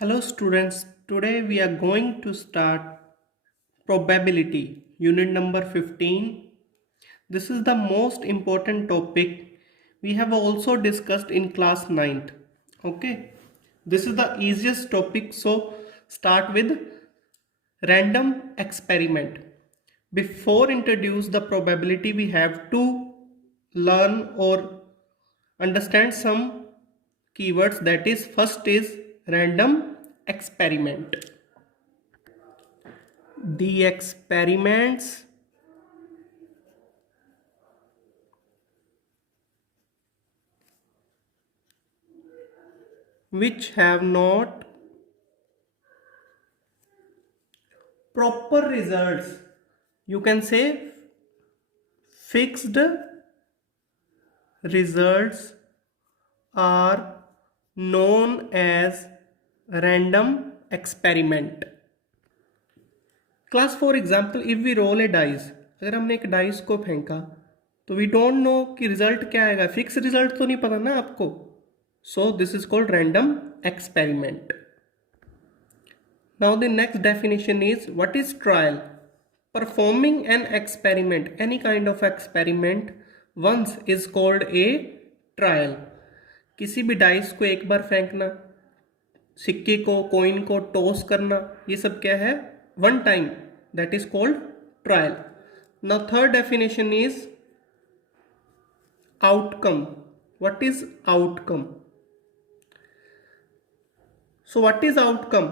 Hello students, today we are going to start probability, unit number 15. This is the most important topic we have also discussed in class 9th. Okay, this is the easiest topic, so start with random experiment. Before introduce the probability, we have to learn or understand some keywords. That is, first is random experiment. The experiments which have not proper results, you can say fixed results, are known as random experiment. Class for example if we roll a dice, अगर हमने एक dice को फेंका तो we don't know कि result क्या आएगा, fix result तो नहीं पता ना आपको. So this is called random experiment. Now the next definition is what is trial. Performing an experiment, any kind of experiment once is called a trial. किसी भी डाइस को एक बार फेंकना, सिक्के को, कॉइन को टॉस करना, ये सब क्या है, one time, that is called trial. Now third definition is outcome. What is outcome? So what is outcome?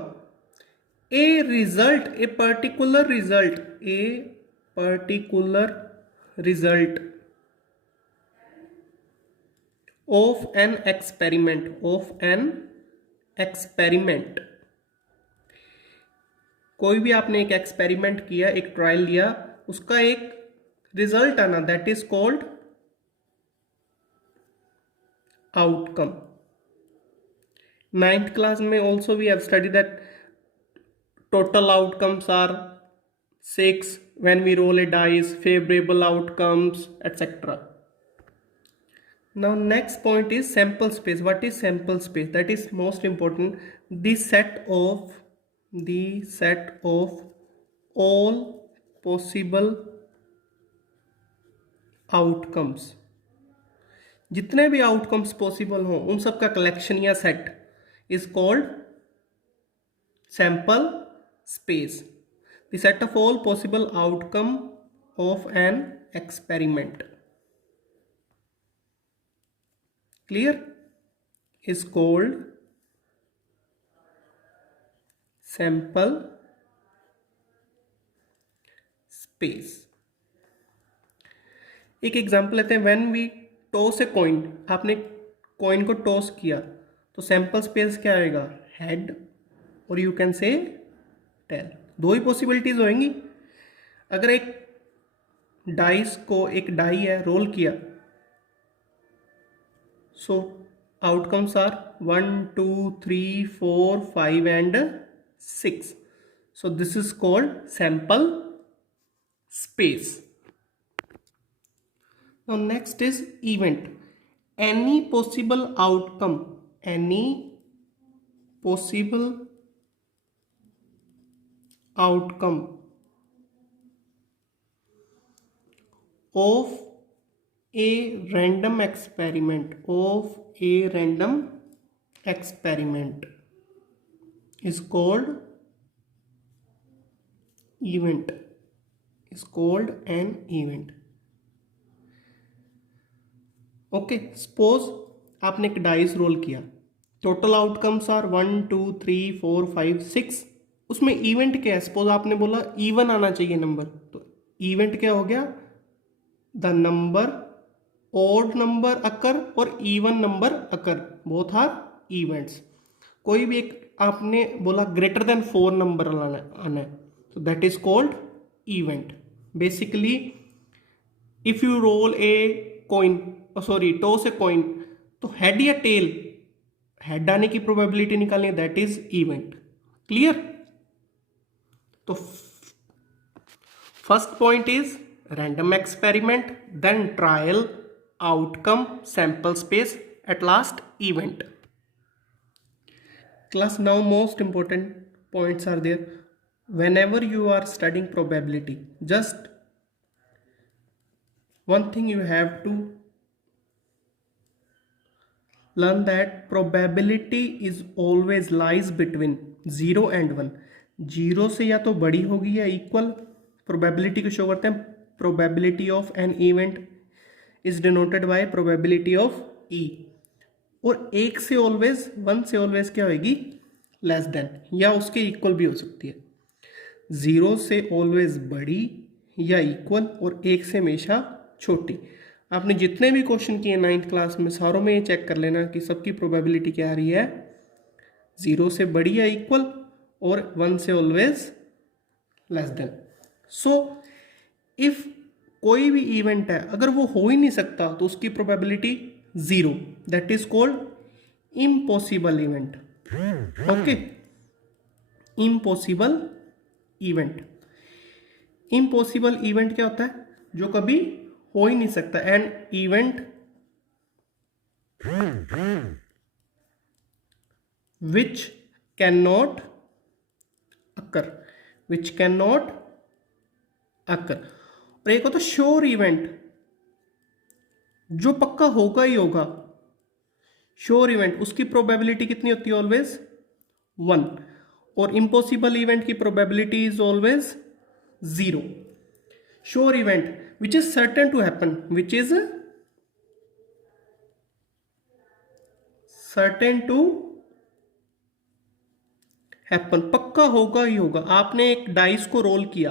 A result, a particular result of an experiment. कोई भी आपने एक एक्सपेरिमेंट किया, एक ट्रायल लिया, उसका एक रिजल्ट आना, that is called outcome. Ninth class में also we have study that total outcomes are 6 when we roll a dice, favorable outcomes, etc. Now next point is sample space. What is sample space? That is most important. The set of all possible outcomes. जितने भी outcomes possible हों उन सब का collection या set is called sample space. The set of all possible outcome of an experiment, clear, is called sample space. एक example लेते हैं. When we toss a coin, आपने कॉइन को टॉस किया तो सैंपल स्पेस क्या आएगा, हेड, और यू कैन से टेल. दो ही पॉसिबिलिटीज होंगी. अगर एक डाइस को, एक डाई है, रोल किया, so outcomes are 1 2 3 4 5 and 6. So this is called sample space. Now next is event. Any possible outcome of a random experiment is called event, is called an event. Okay, suppose आपने एक dice role किया, total outcomes are 1 2 3 4 5 6. उसमें event क्या है, suppose आपने बोला even आना चाहिए नंबर, तो इवेंट क्या हो गया, the number, odd number occur और even number occur, both are events. कोई भी एक आपने बोला ग्रेटर देन 4 नंबर आना है, so that is called event. Basically, if you roll a coin, toss a coin, तो हेड या टेल, हेड आने की प्रोबेबिलिटी निकालनी है, दैट इज इवेंट. क्लियर. तो first point is random experiment, then trial, outcome, sample space, at last event. Class, now most important points are there. Whenever you are studying probability, just one thing you have to learn, that probability is always lies between 0 and 1. 0 से या तो बड़ी होगी या equal. Probability को show करते हैं. Probability of an event is denoted by probability of E. और 1 से ऑलवेज, 1 से ऑलवेज क्या होगी, लेस देन या उसके इक्वल भी हो सकती है. 0 से ऑलवेज बड़ी या इक्वल और 1 से हमेशा छोटी. आपने जितने भी क्वेश्चन किए 9th क्लास में, सारों में ये चेक कर लेना कि सबकी प्रोबेबिलिटी क्या आ रही है, 0 से बड़ी या इक्वल और 1 से always less than. So if कोई भी इवेंट है अगर वो हो ही नहीं सकता तो उसकी probability 0. That is called impossible event. Okay, impossible event. Impossible event क्या होता है, जो कभी हो ही नहीं सकता. An event which can not occur, which can not occur. और एक होता है श्योर इवेंट, जो पक्का होगा ही होगा. श्योर इवेंट, उसकी प्रोबेबिलिटी कितनी होती है, ऑलवेज 1. और इम्पॉसिबल इवेंट की probability is always 0. Sure event which is certain to happen, which is certain to happen, पक्का होगा ही होगा. आपने एक डाइस को रोल किया,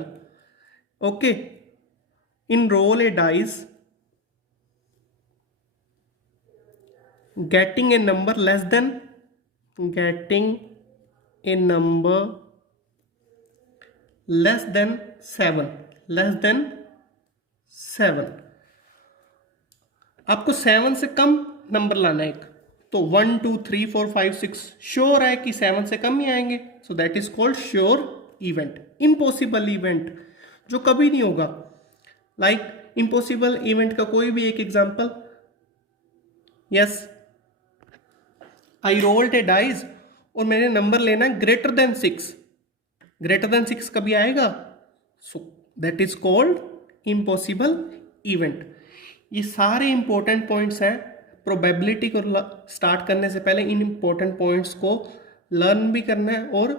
okay, in roll a dice getting a number less than, getting a number less than 7, less than 7. आपको 7 से कम number लाना है एक, तो 1 2 3 4 5 6 श्योर है कि 7 से कम ही आएंगे. So that is called sure event. Impossible event, जो कभी नहीं होगा. लाइक इम्पॉसिबल इवेंट का कोई भी एक एग्जांपल. यस, आई रोल्ड ए डाइस और मैंने नंबर लेना ग्रेटर देन 6. ग्रेटर देन 6 कभी आएगा, so that is called impossible event. ये सारे इंपॉर्टेंट पॉइंट्स हैं. प्रोबेबिलिटी को स्टार्ट करने से पहले इन इंपॉर्टेंट पॉइंट्स को लर्न भी करना है और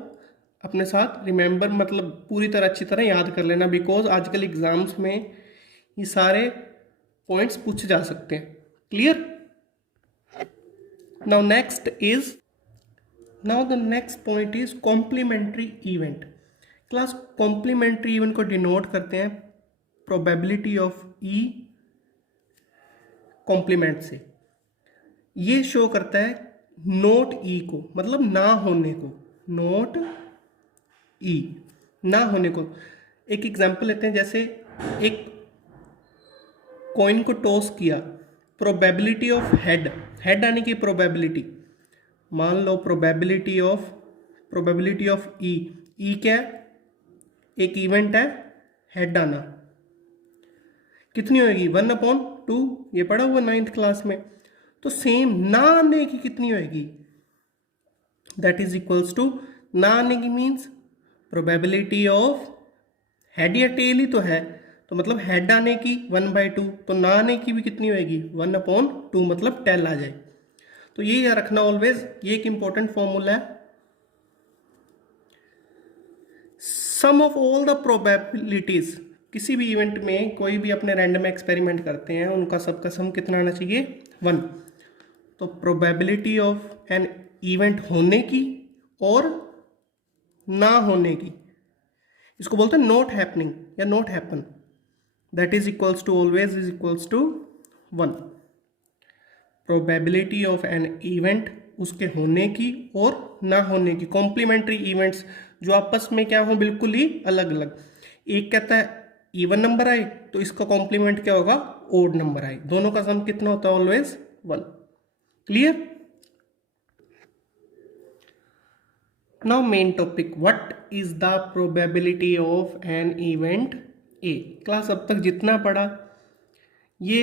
अपने साथ रिमेंबर, मतलब पूरी तरह अच्छी तरह याद कर लेना, बिकॉज आजकल एग्जाम्स में ये सारे पॉइंट्स पूछे जा सकते हैं. Clear? Now next is, now the next point is complementary event. Class, complementary event को डिनोट करते हैं प्रोबेबिलिटी ऑफ ई कॉम्प्लीमेंट से. ये शो करता है नोट ई को, मतलब ना होने को. नोट ई, ना होने को. एक एग्जांपल लेते हैं, जैसे एक कॉइन को टॉस किया, प्रोबेबिलिटी ऑफ हेड, हेड आने की प्रोबेबिलिटी, मान लो प्रोबेबिलिटी ऑफ ई. ई क्या है, एक इवेंट है हेड आना, कितनी होगी, 1/2. ये पढ़ा हुआ 9th क्लास में. तो सेम ना आने की कितनी होगी, दैट इज इक्वल्स टू, ना आने की मीन्स प्रोबेबिलिटी ऑफ हेड या टेल ही तो है, तो मतलब हेड आने की 1/2, तो ना आने की भी कितनी होगी, 1/2, मतलब टेल आ जाए. तो ये याद रखना ऑलवेज, ये एक इंपॉर्टेंट फॉर्मूला है. सम ऑफ ऑल द प्रोबेबिलिटीज, किसी भी इवेंट में कोई भी अपने रैंडम एक्सपेरिमेंट करते हैं, उनका सबका सम कितना आना चाहिए, 1. तो प्रोबेबिलिटी ऑफ एन इवेंट होने की और ना होने की, इसको बोलते हैं नॉट हैपनिंग या not happen, that is equals to, always is equals to 1. Probability of an event, उसके होने की और ना होने की. कॉम्प्लीमेंट्री इवेंट्स जो आपस में क्या हो, बिल्कुल ही अलग अलग. एक कहता है इवन नंबर आए तो इसका कॉम्प्लीमेंट क्या होगा, ओड नंबर आए. दोनों का सम कितना होता है, always 1. Clear? Now main topic, what is the probability of an event A. Class अब तक जितना पढ़ा, ये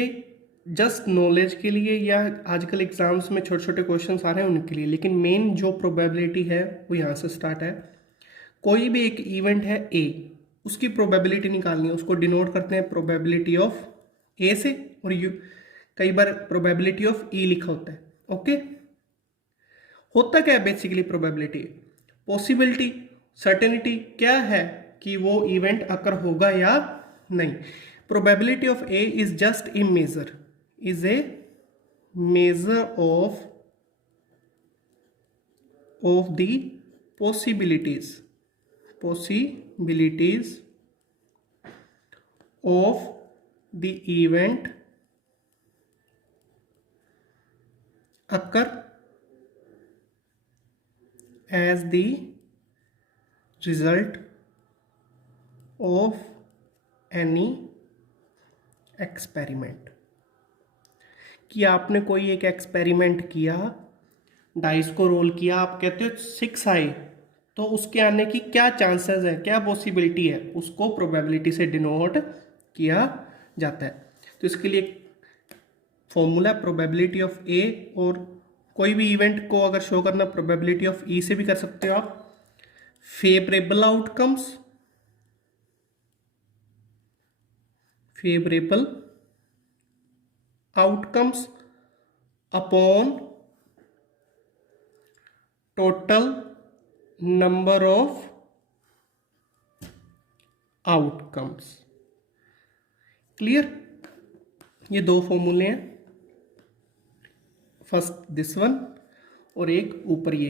जस्ट नॉलेज के लिए या आजकल एग्जाम्स में छोटे छोटे क्वेश्चंस आ रहे हैं उनके लिए, लेकिन मेन जो प्रोबेबिलिटी है वो यहाँ से स्टार्ट है। कोई भी एक इवेंट है ए, उसकी प्रोबेबिलिटी निकालनी है, उसको डिनोट करते हैं प्रोबेबिलिटी ऑफ ए से, और यू कई बार प्रोबेबिलिटी ऑफ ई लिखा होता है। ओके, होता क्या है बेसिकली प्रोबेबिलिटी? पॉसिबिलिटी, सर्टेनिटी क्या है कि वो इवेंट अकर होगा या नहीं। Probability of A is just a measure, is a measure of the possibilities of the event occur as the result of any experiment। कि आपने कोई एक एक्सपेरिमेंट किया, डाइस को रोल किया, आप कहते हो 6 आए, तो उसके आने की क्या चांसेस है, क्या पॉसिबिलिटी है, उसको प्रोबेबिलिटी से डिनोट किया जाता है। तो इसके लिए फॉर्मूला प्रोबेबिलिटी ऑफ ए, और कोई भी इवेंट को अगर शो करना प्रोबेबिलिटी ऑफ ई से भी कर सकते हो आप। Favourable outcomes upon total number of outcomes. Clear? ये दो फॉर्मूले हैं, फर्स्ट दिस वन और एक ऊपर ये,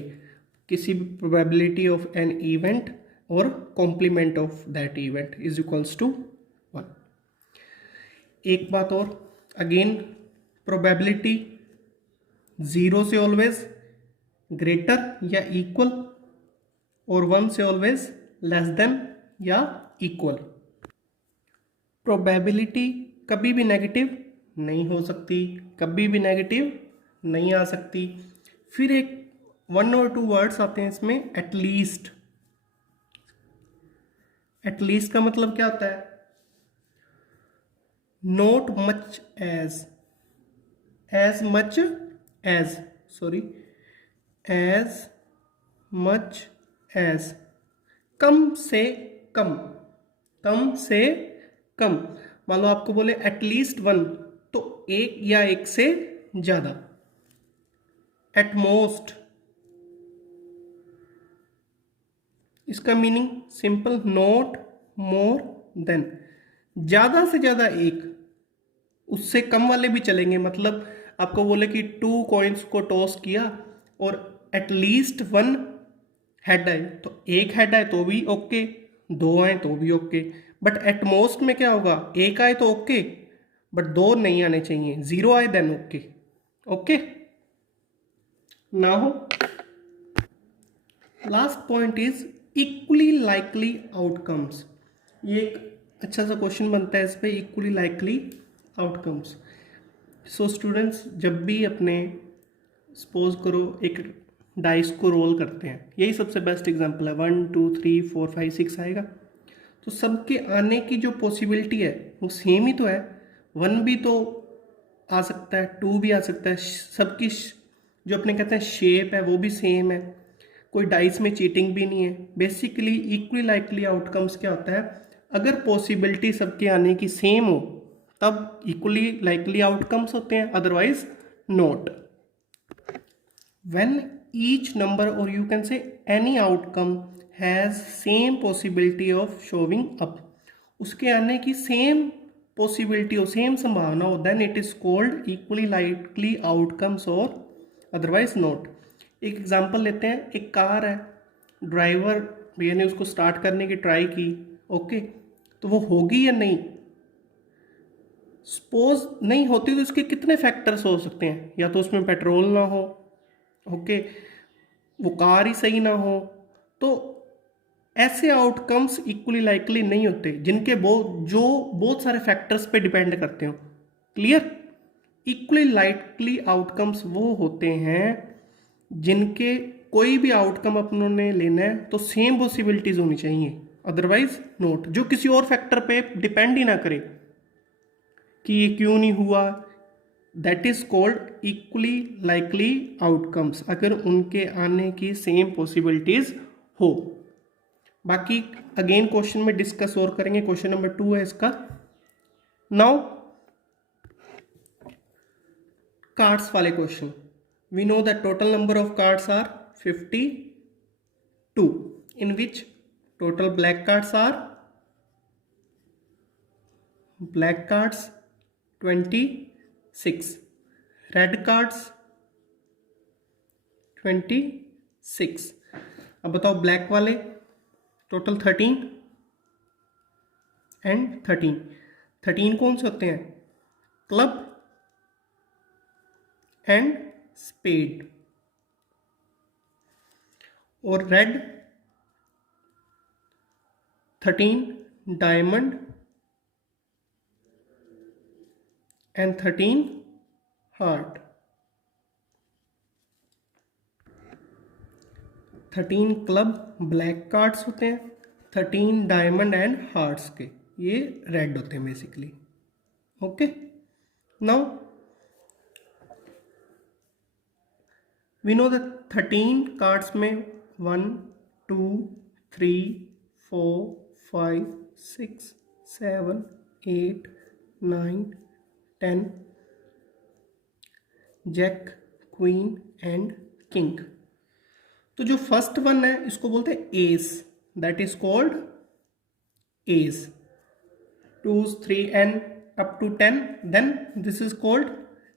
किसी भी प्रोबेबिलिटी ऑफ एन इवेंट और complement of that event is equals to 1। एक बात और, अगेन प्रोबेबिलिटी 0 से ऑलवेज ग्रेटर या इक्वल, और 1 से ऑलवेज लेस देन या इक्वल। प्रोबेबिलिटी कभी भी नेगेटिव नहीं हो सकती, कभी भी नेगेटिव नहीं आ सकती। फिर एक 1 और 2 वर्ड्स आते हैं इसमें, एटलीस्ट। एटलीस्ट का मतलब क्या होता है? Not much as, as much as कम से कम, मान लो आपको बोले एटलीस्ट 1, तो एक या एक से ज्यादा। एटमोस्ट, इसका meaning simple, not more than, ज्यादा से ज्यादा एक, उससे कम वाले भी चलेंगे। मतलब आपको बोले कि 2 कॉइन्स को टॉस किया और एटलीस्ट 1 हेड आए, तो एक हेड आए तो भी ओके, 2 आए तो भी ओके। बट एटमोस्ट में क्या होगा? एक आए तो ओके, बट 2 नहीं आने चाहिए, 0 आए देन ओके। ओके ना हो। Last point is equally likely outcomes. ये एक अच्छा सा क्वेश्चन बनता है इस पे, equally likely outcomes. So students, जब भी अपने सपोज करो एक डाइस को रोल करते हैं, यही सबसे बेस्ट एग्जांपल है, 1 2 3 4 5 6 आएगा, तो सबके आने की जो पॉसिबिलिटी है वो सेम ही तो है। 1 भी तो आ सकता है, 2 भी आ सकता है, सबकी जो अपने कहते हैं शेप है वो भी सेम है, कोई डाइस में चीटिंग भी नहीं है। बेसिकली इक्वली लाइकली आउटकम्स क्या होता है? अगर पॉसिबिलिटी सबके आने की सेम हो तब इक्वली लाइकली आउटकम्स होते हैं, otherwise not. When each number, और you can say any outcome, has same possibility of showing up, उसके आने की सेम पॉसिबिलिटी हो, सेम संभावना हो, then it is called equally likely outcomes और अदरवाइज नॉट। एक एग्जांपल लेते हैं, एक कार है, ड्राइवर भैया ने उसको स्टार्ट करने की ट्राई की, ओके, तो वो होगी या नहीं? सपोज नहीं होती तो इसके कितने फैक्टर्स हो सकते हैं? या तो उसमें पेट्रोल ना हो, ओके, वो कार ही सही ना हो, तो ऐसे आउटकम्स इक्वली लाइकली नहीं होते जिनके बहुत सारे फैक्टर्स पे डिपेंड करते हो। क्लियर? इक्वली लाइकली आउटकम्स वो होते हैं जिनके कोई भी आउटकम अपनों ने लेना है तो सेम पॉसिबिलिटीज होनी चाहिए, अदरवाइज नोट, जो किसी और फैक्टर पे डिपेंड ही ना करे कि ये क्यों नहीं हुआ, that is called equally likely outcomes, अगर उनके आने की सेम पॉसिबिलिटीज हो। बाकी अगेन क्वेश्चन में डिस्कस और करेंगे। क्वेश्चन नंबर 2 है इसका। नाउ कार्ड्स वाले question, we know the total number of cards are 52, in which total black cards are 26, red cards 26। अब बताओ ब्लैक वाले टोटल 13 एंड 13 कौन से होते हैं? Club and spade. और red 13 diamond and 13 heart. 13 club black cards होते हैं, 13 डायमंड एंड हार्ट्स के ये रेड होते हैं basically. Okay, now we know the 13 cards में 1 2 3 4 5 6 7 8 9 10 जैक, क्वीन एंड किंग। तो जो फर्स्ट वन है इसको बोलते हैं ace, that is called ace. 2 3 and up to 10, then this is called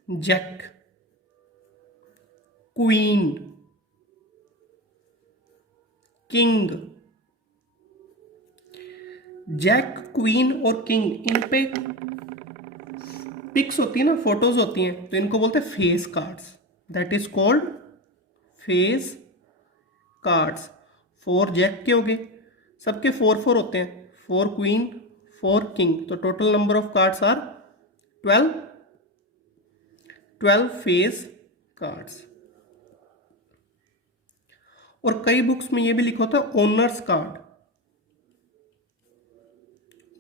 jack, queen, king. Jack, queen और किंग, इन पे पिक्स होती है ना, फोटोज होती हैं, तो इनको बोलते हैं face cards, that is called face cards. 4 jack के हो गए, सबके 4 होते हैं, 4 क्वीन 4 किंग, तो total number of cards are 12 face cards. और कई बुक्स में ये भी लिखा होता है ओनर्स कार्ड,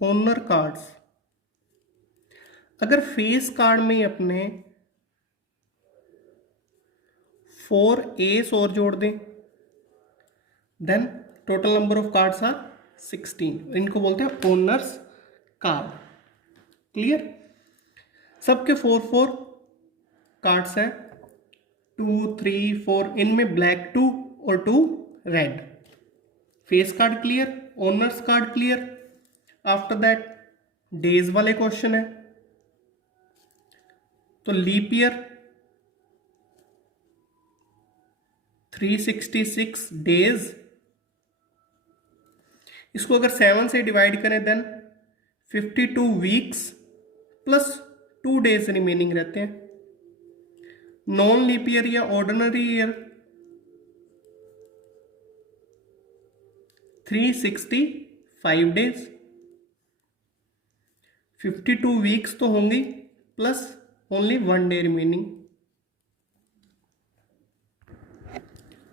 ओनर कार्ड्स। अगर फेस कार्ड में अपने 4 एस और जोड़ दें, then total number of cards are 16, इनको बोलते हैं ओनर्स कार्ड। क्लियर? सबके 4 कार्ड्स हैं, 2 3 4, इनमें ब्लैक 2 और 2 red. Face card clear, owners card clear. After that days वाले क्वेश्चन है, तो लीप ईयर 366 डेज, इसको अगर 7 से डिवाइड करें then 52 weeks plus 2 days remaining रहते हैं। नॉन लीप ईयर या ऑर्डिनरी ईयर 365 डेज, 52 वीक्स तो होंगी plus only 1 day remaining.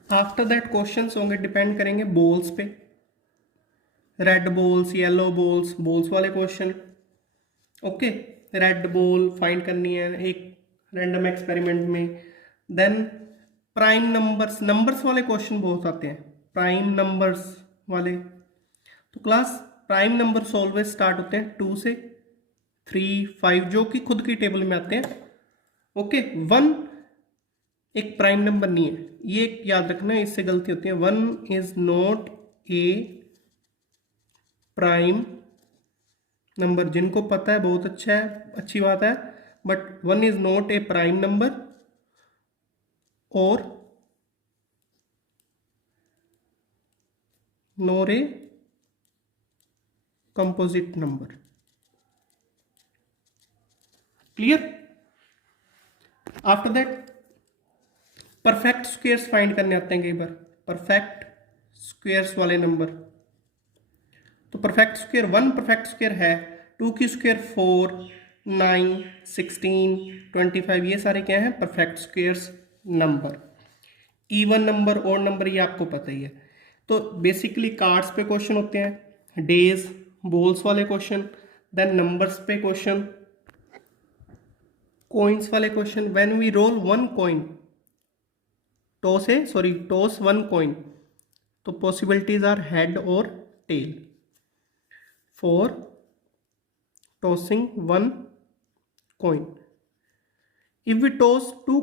After that questions होंगे, डिपेंड करेंगे बॉल्स पे, red balls, yellow balls, balls वाले question. Okay, red ball find करनी है एक रैंडम एक्सपेरिमेंट में। देन प्राइम नंबर्स, नंबर्स वाले क्वेश्चन बहुत आते हैं, प्राइम नंबर्स वाले। तो class prime numbers always start होते हैं 2 से 3 5, जो कि खुद की टेबल में आते हैं। ओके, 1 एक प्राइम नंबर नहीं है, ये याद रखना, इससे गलती होती है। 1 is not a prime number, जिनको पता है बहुत अच्छा है, अच्छी बात है, but 1 is not a prime number और nor a composite number. Clear? After that perfect squares find करने आते हैं कई बार, परफेक्ट स्क्वेयर्स वाले नंबर। तो परफेक्ट स्क्वेयर 1 परफेक्ट स्क्वेयर है, 2 की स्क्वेयर 4 9 16 25, ये सारे क्या हैं? Perfect squares number. Even number और नंबर ये आपको पता ही है। तो बेसिकली कार्ड्स पे क्वेश्चन होते हैं, डेज, बॉल्स वाले क्वेश्चन, देन नंबर्स पे क्वेश्चन, कॉइन्स वाले question, when we roll one coin, toss one coin, तो पॉसिबिलिटीज आर हेड और tail for tossing one coin. If we toss two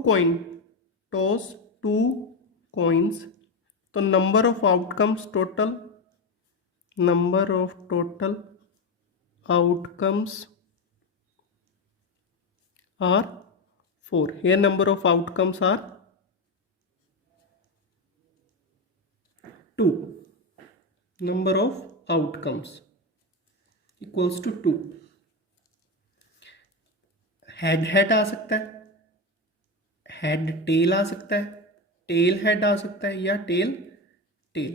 coins, तो number of outcomes are 4. Here number of outcomes are 2. Number of outcomes equals to 2. Head आ सकता है, head tail आ सकता है, tail head आ सकता है, या tell tell.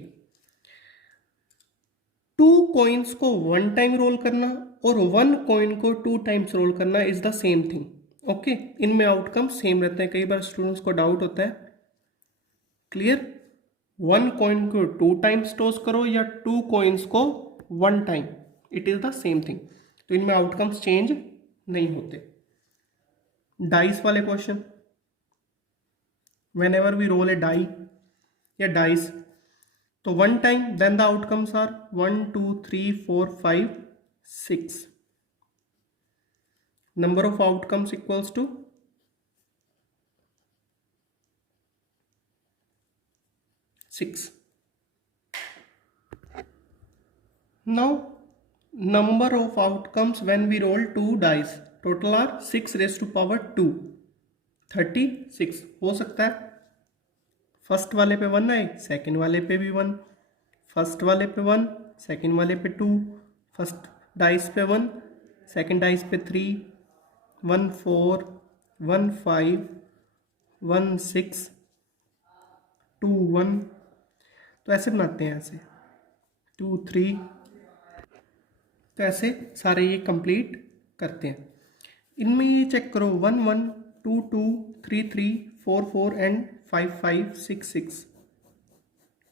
Two coins को one time role करना और वन कॉइन को 2 टाइम्स रोल करना is the same thing. Okay, इनमें आउटकम सेम रहते हैं. कई बार स्टूडेंट्स को डाउट होता है. क्लियर? वन कॉइन को 2 टाइम्स टॉस करो या 2 कॉइन्स को 1 time, it is the same thing. तो इनमें आउटकम्स चेंज नहीं होते. डाइस वाले question, whenever we roll a die या dice, तो 1 time, then the outcomes are 1 2 3 4 5 6. number of outcomes equals to 6. now number of outcomes when we roll 2 dice, total are 6 raised to power 2, 36 हो सकता है. First वाले पे 1 आए, second वाले पे भी 1, फर्स्ट वाले पे 1, सेकंड वाले पे 2, फर्स्ट डाइस पे 1, सेकंड डाइस पे 3, 1 4, 1 5, 1 6, 2 1. तो ऐसे बनाते हैं, ऐसे 2 3, तो ऐसे सारे ये कंप्लीट करते हैं. इनमें ये चेक करो 1 1 2 2 3 3 4 4 एंड 5 5 6 6.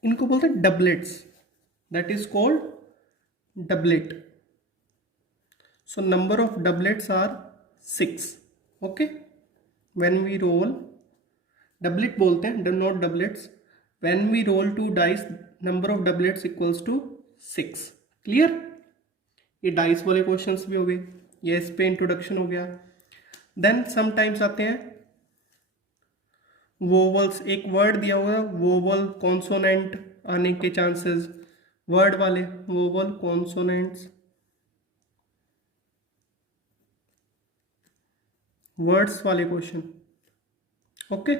इनको बोलते हैं doublets. That is called doublet. So number of doublets are 6. Okay, when we roll, doublet बोलते हैं, not doublets. When we roll 2 dice, number of doublets equals to 6. Clear? ये डाइस वाले क्वेश्चंस भी हो गए, ये इस पे इंट्रोडक्शन हो गया. देन समटाइम्स आते हैं वोवल्स. एक वर्ड दिया हुआ है, वोवल कॉन्सोनेंट आने के चांसेस, वर्ड वाले वोवल कॉन्सोनेंट्स, वर्ड्स वाले question. Okay,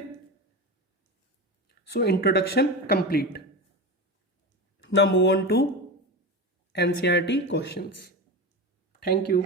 so introduction complete. Now move on to NCERT questions. Thank you.